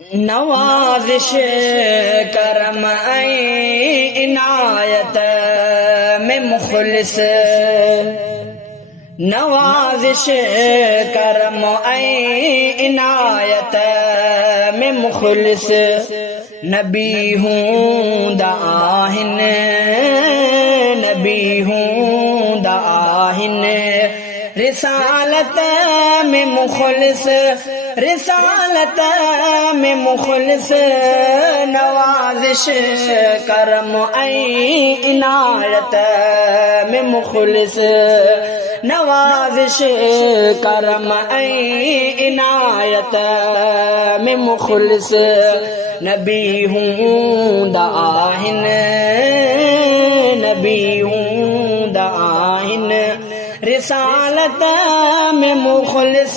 नवाज़िश करम ऐं इनायत में मुख़लिस नवाज़िश करम ऐं इनायत में मुख़लिस नबी हूंदा आहिनि नबी हूंदा आहिनि रिसालत में मुख़लिस रिसालत में मुख़लिस नवाज़िश करम ऐं इनायत में मुख़लिस नवाज़िश करम ऐं इनायत में मुख़लिस नबी हूंदा आहिनि नबी हूंदा आहिनि रिसालत में मुख़लिस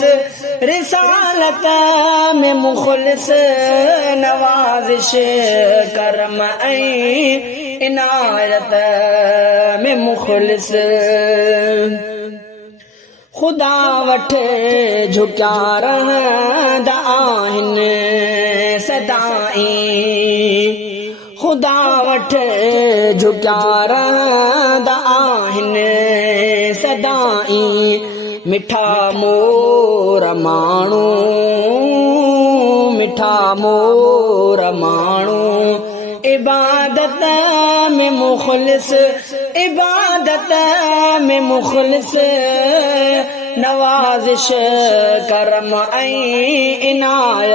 रिसालत में मुख़लिस नवाज़िश करम ऐं इनायत में मुख़लिस ख़ुदा वटि झुकिया रहंदा आहिनि सदाईं ख़ुदा वटि झुकिया रहंदा आहिनि सदाईं मिठा मोर माण्हू मिठा मोर माण्हू इबादत में मुख़लिस इबादत में मुख़लिस नवाज़िश करम ऐं इनायत